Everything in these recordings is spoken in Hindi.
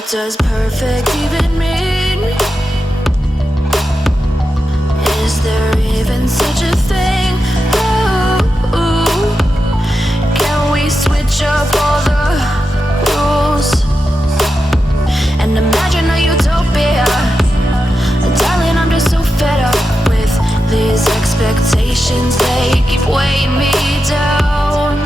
What does perfect even mean? Is there even such a thing? Ooh, can we switch up all the rules and imagine a utopia? Darling, I'm just so fed up with these expectations. They keep weighing me down.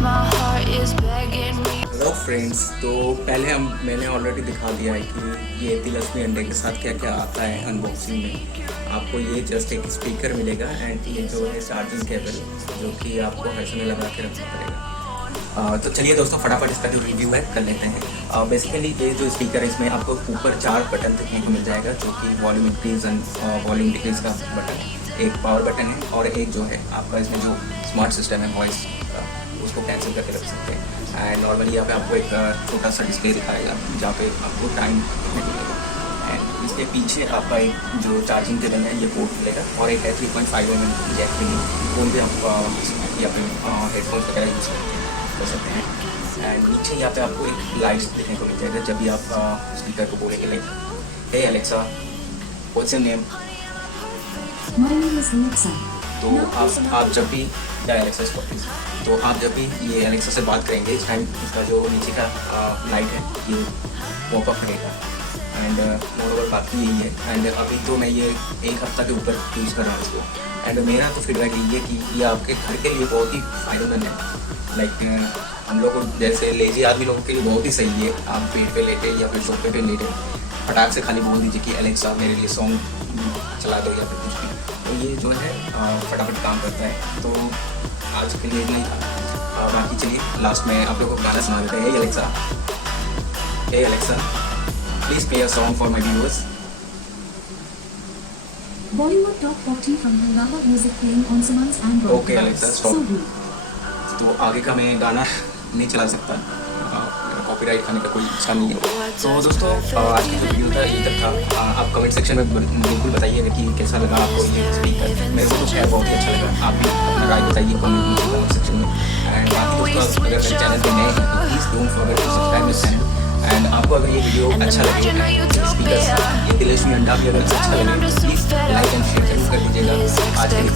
My heart is begging me. Hello friends, तो पहले मैंने ऑलरेडी दिखा दिया है कि ये तिलस्मी अंडे के साथ क्या क्या आता है अनबॉक्सिंग में। आपको ये जस्ट एक स्पीकर मिलेगा एंड ये जो है चार्जिंग केबल, जो कि आपको हेडफोन में लगा के रखना पड़ेगा। तो चलिए दोस्तों, फटाफट इसका जो रिव्यू है कर लेते हैं। बेसिकली ये जो स्पीकर है, इसमें आपको ऊपर 4 बटन देखने को मिल जाएगा, जो कि volume increase and volume decrease का बटन, एक पावर बटन है और एक जो है आपका इसमें जो स्मार्ट सिस्टम है वॉइस का, उसको कैंसिल करके रख सकते हैं। एंड नॉर्मली यहाँ पे आपको एक छोटा सा डिस्प्ले दिखाएगा जहाँ पे आपको टाइम मिलेगा। एंड इसके पीछे आपका एक जो चार्जिंग केबल है ये पोर्ट मिलेगा और एक है 3.5 mm जैक के लिए, वो भी आप यहाँ पे हेडफोन्स वगैरह यूज़ कर सकते हैं। एंड नीचे यहाँ पे आपको एक लाइट्स देखने को मिल जाएगा जब भी आप स्पीकर को बोलेंगे like hey Alexa what's your name, तो आप जब भी एलेक्सा प्लीज, तो आप जब भी ये एलेक्सा से बात करेंगे एंड इसका जो नीचे का लाइट है ये पॉपअप करेगा। एंड मोरओवर बाकी यही है। एंड अभी तो मैं ये 1 हफ्ता के ऊपर यूज़ कर रहा हूँ इसको। एंड मेरा तो फीडबैक यही है कि ये आपके घर के लिए बहुत ही फ़ायदेमंद है। लाइक हम लोग को जैसे लेजी आदमी लोगों के लिए बहुत ही सही है। आप पेट पे लेटे या फिर सोफे पे लेटे फटाक से खाली बोल दीजिए कि एलेक्सा मेरे लिए सॉन्ग चला दो या फिर कुछ भी, तो ये जो है फटाफट काम करता है। तो आज के लिए नहीं था। बाकी चलिए लास्ट में आप लोगों को गाना सुना देते हैं। Hey Alexa please play a song for my viewers. Bollywood top 40 from Hungama music playing on Suman's and okay Alexa stop. तो आगे का मैं गाना नहीं चला सकता, कॉपीराइट खाने का कोई इच्छा नहीं है। तो दोस्तों आज की जो वीडियो था इधर था। आप कमेंट सेक्शन में बिल्कुल बताइएगा कि कैसा लगा आपको ये स्पीकर। मेरे को तो खैर बहुत ही अच्छा लगा। आप भी अपना राय बताइए कमेंट सेक्शन में। एंड बाकी दोस्तों अगर मेरे चैनल पे नए हैं please don't forget to subscribe my channel. And आपको अगर ये वीडियो अच्छा लगे, स्पीकर ये तिलस्मी अंडा भी अगर अच्छा लगे, प्लीज़ लाइक एंड शेयर जरूर कर दीजिएगा। आज के लिए